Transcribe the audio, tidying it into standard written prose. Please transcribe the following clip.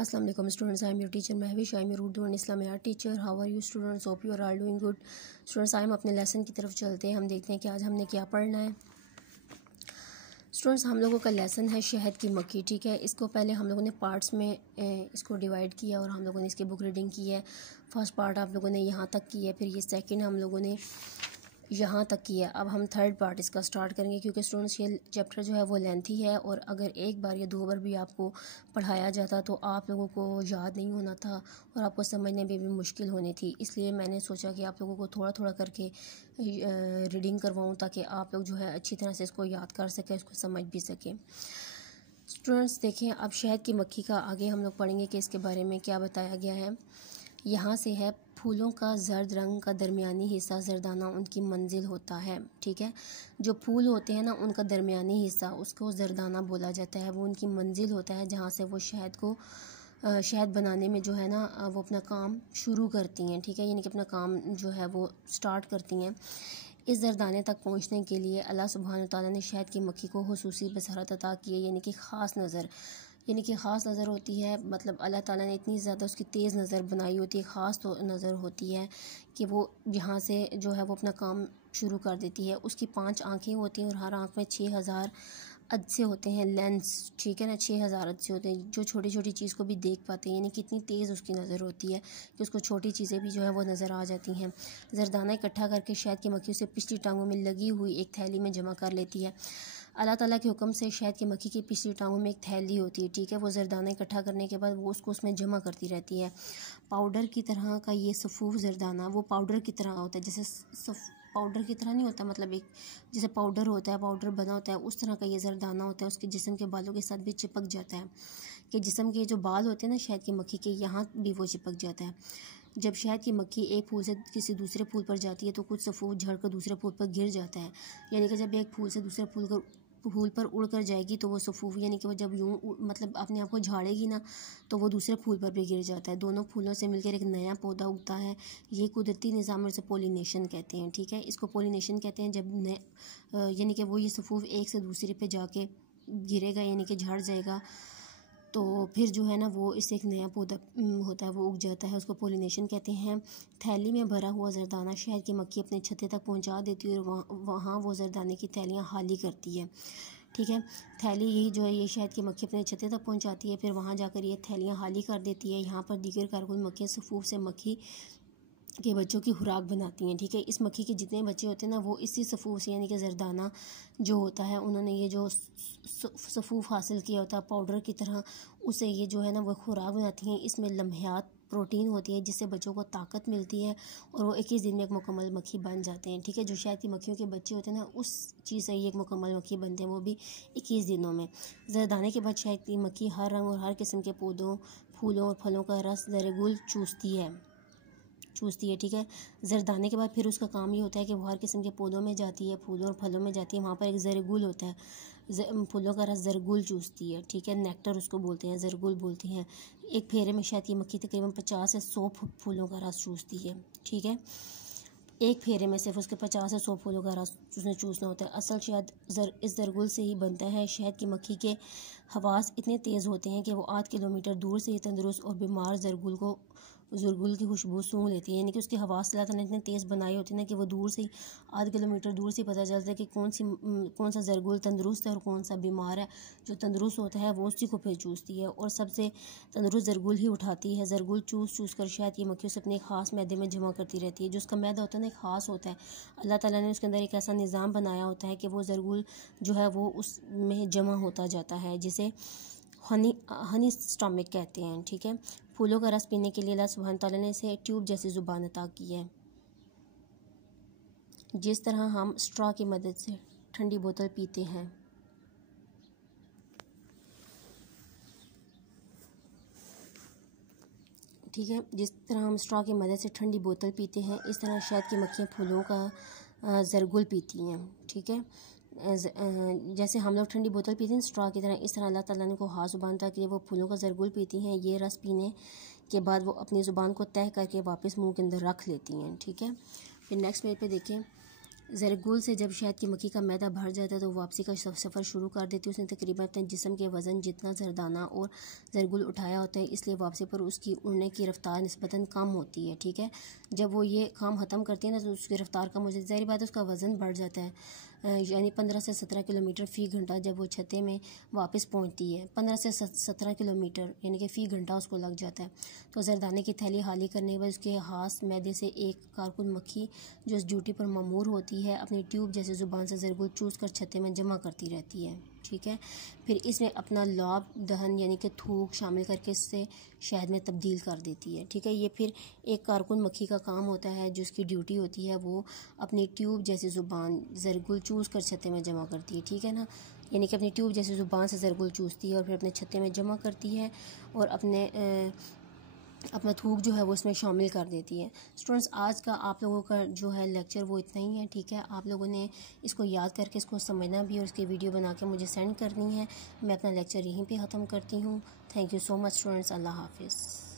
Assalamu alaikum students, I am your teacher Mahwish. I am your Urdu and Islamic art teacher. How are you students? Hope you are all doing good. Students, हम अपने lesson की तरफ चलते हैं। हम देखते हैं कि आज हमने क्या पढ़ना है। स्टूडेंट्स, हम लोगों का लेसन है शहद की मक्खी। ठीक है, इसको पहले हम लोगों ने पार्ट्स में इसको डिवाइड किया और हम लोगों ने इसकी बुक रीडिंग की है। फर्स्ट पार्ट आप लोगों ने यहाँ तक की है, फिर ये सेकंड हम लोगों ने यहाँ तक किया। अब हम थर्ड पार्ट इसका स्टार्ट करेंगे, क्योंकि स्टूडेंट्स ये चैप्टर जो है वो लेंथी है और अगर एक बार या दो बार भी आपको पढ़ाया जाता तो आप लोगों को याद नहीं होना था और आपको समझने में भी मुश्किल होनी थी। इसलिए मैंने सोचा कि आप लोगों को थोड़ा थोड़ा करके रीडिंग करवाऊँ ताकि आप लोग जो है अच्छी तरह से इसको याद कर सकें, इसको समझ भी सकें। स्टूडेंट्स देखें, अब शहद की मक्खी का आगे हम लोग पढ़ेंगे कि इसके बारे में क्या बताया गया है। यहाँ से है, फूलों का जर्द रंग का दरमियानी हिस्सा जरदाना उनकी मंजिल होता है। ठीक है, जो फूल होते हैं ना उनका दरमियानी हिस्सा उसको जरदाना बोला जाता है। वो उनकी मंजिल होता है जहाँ से वो शहद बनाने में जो है ना वो अपना काम शुरू करती हैं। ठीक है, यानी कि अपना काम जो है वो स्टार्ट करती हैं। इस जरदाने तक पहुँचने के लिए अल्लाह सुब्हान तआला ने शहद की मक्खी को खुसूसी बसरत अता की है, यानी कि ख़ास नज़र होती है। मतलब अल्लाह ताला ने इतनी ज़्यादा उसकी तेज़ नज़र बनाई होती है, ख़ास तो नज़र होती है कि वो यहाँ से जो है वो अपना काम शुरू कर देती है। उसकी 5 आँखें होती हैं और हर आँख में 6000 अदसे होते हैं, लेंस। ठीक है ना, 6000 अदसे होते हैं जो छोटी छोटी चीज़ को भी देख पाते हैं, यानी कितनी तेज़ उसकी नज़र होती है कि उसको छोटी चीज़ें भी जो है वो नज़र आ जाती हैं। जरदाना इकट्ठा करके शहद की मक्खी उसे पिछली टांगों में लगी हुई एक थैली में जमा कर लेती है। अल्लाह ताला के हुक्म से शहद की मक्खी की पिछली टांगों में एक थैली होती है। ठीक है, वो जरदाना इकट्ठा करने के बाद वो उसको उसमें जमा करती रहती है। पाउडर की तरह का ये सफ़ूफ जरदाना वो पाउडर की तरह होता है, जैसे पाउडर की तरह नहीं होता, मतलब एक जैसे पाउडर होता है, पाउडर बना होता है, उस तरह का ये जरदाना होता है। उसके जिस्म के बालों के साथ भी चिपक जाता है कि जिस्म के जो बाल होते हैं ना शहद की मक्खी के, यहाँ भी वो चिपक जाता है। जब शहद की मक्खी एक फूल से किसी दूसरे फूल पर जाती है तो कुछ सफ़ूफ झड़कर दूसरे फूल पर गिर जाता है। यानी कि जब एक फूल से दूसरे फूल पर उड़ कर जाएगी तो वो सफ़ूफ, यानी कि वो जब यूँ मतलब अपने आप को झाड़ेगी ना तो वो दूसरे फूल पर भी गिर जाता है। दोनों फूलों से मिलकर एक नया पौधा उगता है। ये कुदरती निज़ाम से पोलिनेशन कहते हैं। ठीक है, इसको पोलिनेशन कहते हैं जब यानी कि वो ये सफ़ूफ एक से दूसरे पे जाके गिरेगा, यानी कि झड़ जाएगा, तो फिर जो है ना वो इससे एक नया पौधा होता है, वो उग जाता है, उसको पोलिनेशन कहते हैं। थैली में भरा हुआ जरदाना शहद की मक्खी अपने छत्ते तक पहुंचा देती है और वहाँ वो जरदाने की थैलियाँ खाली करती है। ठीक है, थैली यही जो है ये शहद की मक्खी अपने छत्ते तक पहुंचाती है, फिर वहाँ जाकर ये थैलियाँ खाली कर देती है। यहाँ पर दीगर कारकुन मक्खियाँ सफ़ूफ से मक्खी के बच्चों की खुराक बनाती हैं। ठीक है, इस मक्खी के जितने बच्चे होते हैं ना वो इसी सफ़ूफ से, यानी कि जरदाना जो होता है उन्होंने ये जो सफ़ूफ हासिल किया होता है पाउडर की तरह, उसे ये जो है ना वो खुराक बनाती हैं। इसमें लम्हात प्रोटीन होती है जिससे बच्चों को ताकत मिलती है और वो 21 दिन में एक मुकम्मल मक्खी बन जाते हैं। ठीक है, जो शहद की मक्खियों के बच्चे होते हैं ना उस चीज़ से ही एक मुकम्मल मक्खी बनते हैं, वो भी 21 दिनों में। जरदाने के बाद शहद की मक्खी हर रंग और हर किस्म के पौधों, फूलों और फलों का रस ज़रेगुल चूसती है। ठीक है, जरदाने के बाद फिर उसका काम ये होता है कि वो हर किस्म के पौधों में जाती है, फूलों और फलों में जाती है। वहाँ पर एक ज़रगुल होता है, फूलों का रस ज़रगुल चूसती है। ठीक है, नेक्टर उसको बोलते हैं, ज़रगुल बोलते हैं। एक फेरे में शहद की मक्खी तकरीबन 50 से 100 फूलों का रस चूसती है। ठीक है, एक फेरे में सिर्फ उसके 50 से 100 फूलों का रस उसने चूसना होता है। असल शहद इस ज़रगुल से ही बनता है। शहद की मक्खी के हवास इतने तेज़ होते हैं कि वो 8 किलोमीटर दूर से ही तंदुरुस्त और बीमार ज़रगुल की खुशबू सूंघ लेती है। यानी कि उसके हवास अल्लाह ताला ने इतने तेज़ बनाए होते हैं ना कि वो दूर से ही 8 किलोमीटर दूर से पता चलता है कि कौन सा ज़रगुल तंदुरुस्त है और कौन सा बीमार है। जो तंदुरुस्त होता है वो उसी को फिर चूसती है और सबसे तंदुरुस्त ज़रगुल ही उठाती है। ज़रगुल चूस कर शहद की मक्खी उसे अपने ख़ास मैदे में जमा करती रहती है। जो उसका मैदा होता है ना ख़ास होता है, अल्लाह ताला ने उसके अंदर एक ऐसा निज़ाम बनाया होता है कि वो ज़रगुल जो है वो उसमें जमा होता जाता है, जिसे हनी स्टमक कहते हैं। ठीक है, फूलों का रस पीने के लिए अल्लाह सुब्हान तआला ने इसे ट्यूब जैसी ज़ुबान अता की है। जिस तरह हम स्ट्रॉ की मदद से ठंडी बोतल पीते हैं, ठीक है, जिस तरह हम स्ट्रॉ की मदद से ठंडी बोतल पीते हैं, इस तरह शहद की मक्खियाँ फूलों का ज़रगुल पीती हैं। ठीक है, जैसे हम लोग ठंडी बोतल पीते हैं स्ट्रॉ की तरह, इस तरह अल्लाह ताला ने को ख़ास ज़ुबान था कि वो फूलों का ज़रगुल पीती हैं। ये रस पीने के बाद वो अपनी ज़ुबान को तह करके वापस मुंह के अंदर रख लेती हैं। ठीक है, फिर नेक्स्ट पेज पे देखें, ज़रगुल से जब शहद की मक्खी का मैदा भर जाता है तो वापसी का सफ़र शुरू कर देती है। उसने तकरीबन अपने जिस्म के वज़न जितना जरदाना और ज़रगुल उठाया होता है, इसलिए वापसी पर उसकी उड़ने की रफ़्तार निस्बतन कम होती है। ठीक है, जब वो ये काम ख़त्म करती है ना तो उसकी रफ़्तार कम हो जाती है, ज़ाहिर बात है उसका वज़न बढ़ जाता है, यानी 15 से 17 किलोमीटर फ़ी घंटा जब वो छत्ते में वापस पहुंचती है। 15 से 17 किलोमीटर यानी कि फ़ी घंटा उसको लग जाता है। तो जरदाने की थैली खाली करने के बाद उसके हाथ मैदे से एक कारकुन मक्खी जो इस ड्यूटी पर मामूर होती है अपनी ट्यूब जैसे ज़ुबान से ज़रगुल चूस कर छत्ते में जमा करती रहती है। ठीक है, फिर इसमें अपना लौब दहन यानी कि थूक शामिल करके इससे शहद में तब्दील कर देती है। ठीक है, ये फिर एक कारकुन मक्खी का काम होता है जो उसकी ड्यूटी होती है वो अपनी ट्यूब जैसी ज़ुबान ज़रगुल चूस कर छत्ते में जमा करती है। ठीक है ना, यानी कि अपनी ट्यूब जैसी ज़ुबान से ज़रगुल चूसती है और फिर अपने छत्ते में जमा करती है और अपना थूक जो है वो इसमें शामिल कर देती है। स्टूडेंट्स, आज का आप लोगों का जो है लेक्चर वो इतना ही है। ठीक है, आप लोगों ने इसको याद करके इसको समझना भी और इसकी वीडियो बना के मुझे सेंड करनी है। मैं अपना लेक्चर यहीं पे ख़त्म करती हूँ। Thank you so much students, अल्लाह हाफिज़।